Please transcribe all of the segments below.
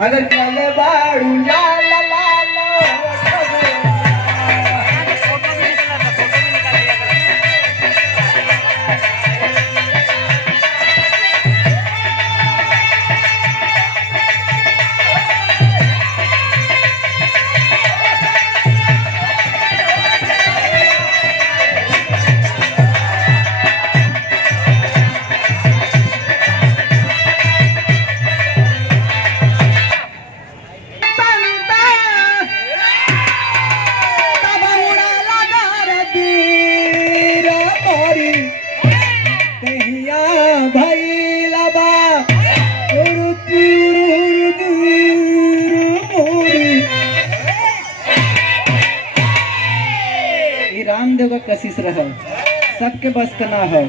अगर चले बाड़ू लाल लाल रामदेव का कशिश रहा सबके बस का ना है,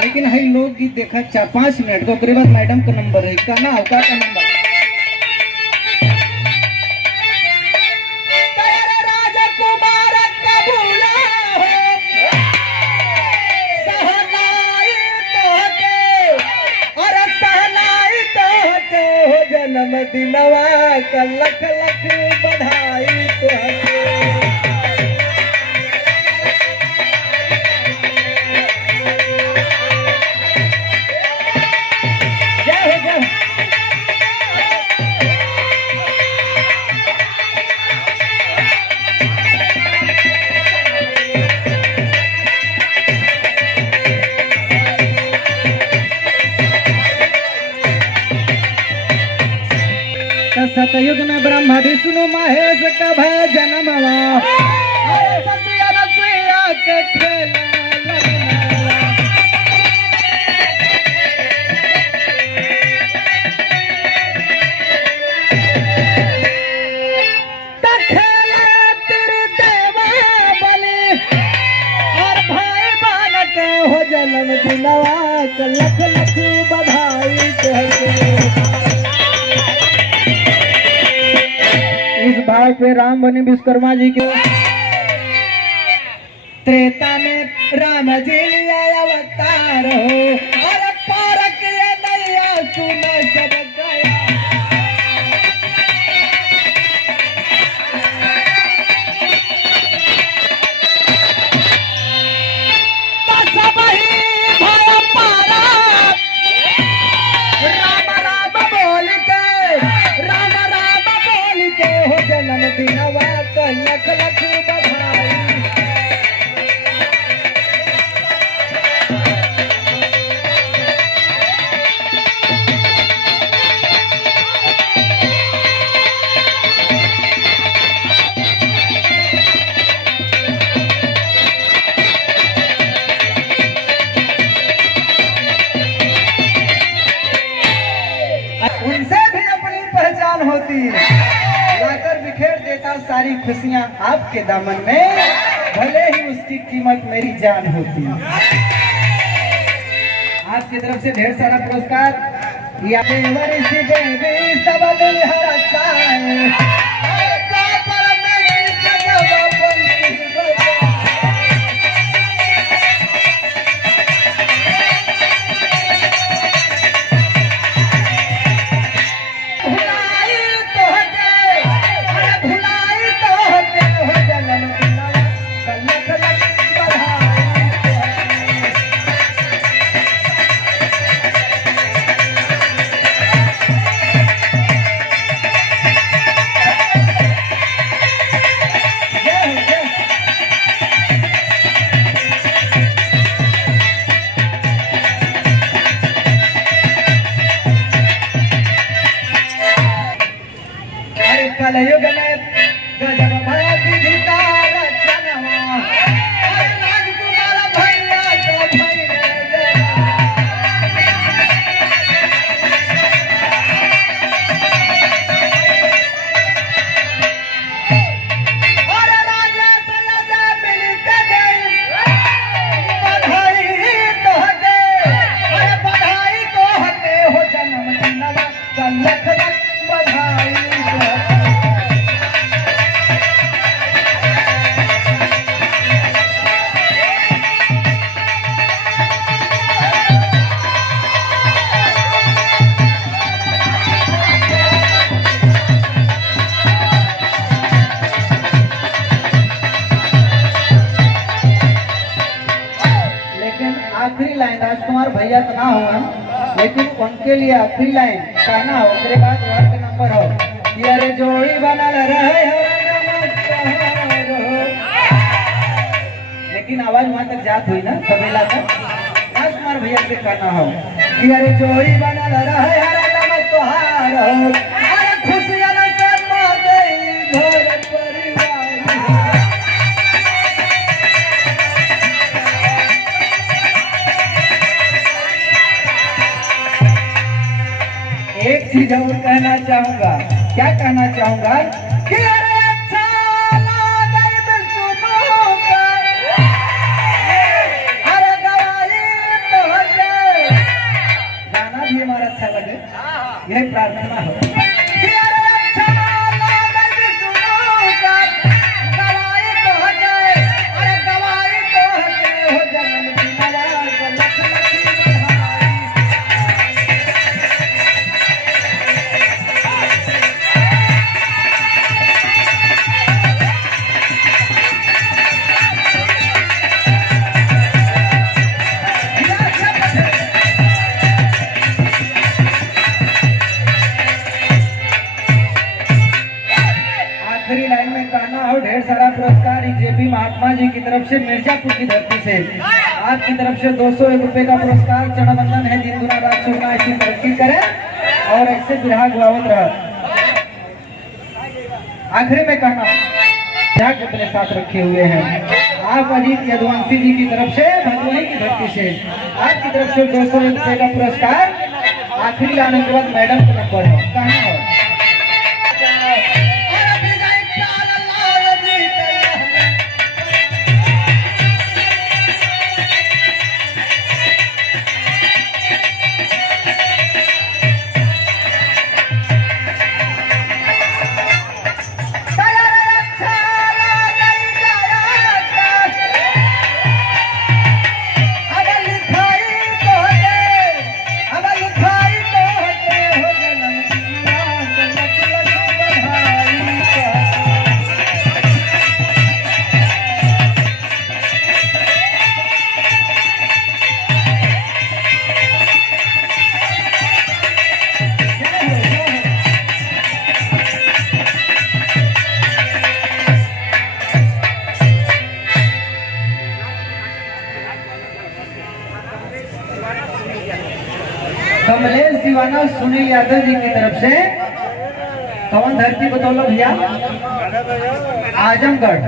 लेकिन हई लोकगीत देखा 4-5 मिनट को बाद मैडम का नंबर है का ना का नंबर जन्म दिनवा का लख लख बधाई तो सतयुग में ब्रह्मा विष्णु महेश का भय जन्मवा सतिया रसोईया के खेला और भाई बहन के हो जन्म दिनवा लख लख बधाई कहते। इस भाव पे राम बने विश्वकर्मा जी के त्रेता में राम जी लिया अवतार हो और पार किया नैया सुना सब गया जन्म दिनवा का लख लख बधाई। उनसे भी अपनी पहचान होती है, लाकर बिखेर देता सारी खुशियां आपके दामन में, भले ही उसकी कीमत मेरी जान होती। आपकी तरफ से ढेर सारा पुरस्कार या कलयुग में गजब भया विधि का रचनवा राजकुमार भैया को भैया और राजा सजा मिलते गई बधाई तो हटे अरे बधाई तो हटे हो जन्म दिनवा का लख लख बधाई। भैया तो ना हो, लेकिन उनके लिए आखिरी लाइन कहना हो, उसके बाद वर्ड के नंबर हो कि अरे जोड़ी बनल रहे हो नमस्कार हो। लेकिन आवाज वहां तक जात हुई ना तबेला तक। राजकुमार भैया से कहना हो कि अरे जोड़ी बनल रहे हो नमस्कार हो, अरे खुशियां से माते घर परिवार। एक चीज और कहना चाहूंगा, क्या कहना चाहूंगा कि अरे अच्छा लगे सुनो कर, अरे गवाही तो हटे। गाना भी हमारा अच्छा लगे, यह प्रार्थना हो कि अरे अच्छा लगे सुनो कर, गवाही तो हटे, अरे गवाही तो हटे हो जन्म की मलाल को लख लखी बधाई। आखिरी लाइन में कहना हो ढेर सारा पुरस्कार जेपी महात्मा जी की तरफ से मिर्जापुर की धरती से आपकी तरफ से 201 रुपए का पुरस्कार चढ़ाबंधन है। दिन दुना रात सुनना, ऐसी तरक्की करे और ऐसे विराग गुआवत रहे। आखिरी में कहना जाग अपने साथ रखे हुए हैं आप अजीत यदुवंशी जी की तरफ से भदोही की धरती से आपकी तरफ से 201 रुपए का पुरस्कार। आखिरी लाने के बाद मैडम को नंबर हो कहना हो कमलेश दीवाना सुनील यादव जी की तरफ से कौन धरती बतौलो भैया? आजमगढ़,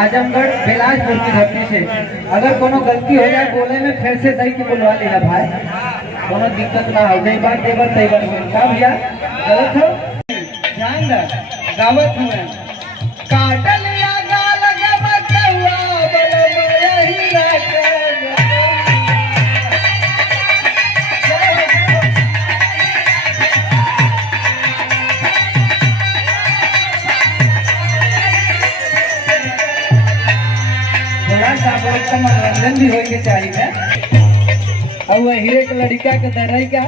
आजमगढ़ बिलासपुर की धरती से। अगर कोनो गलती हो जाए बोले में फिर से दई की बुलवा लेना भाई, कोनो दिक्कत ना हो। जय बात देवर तैवर का भैया गलत हो ध्यान रख गावत हुए काटल या गाल गमत हुआ बोले यही रात। मनोरंजन भी होके चाहिए और हीरे के लड़का के दरई का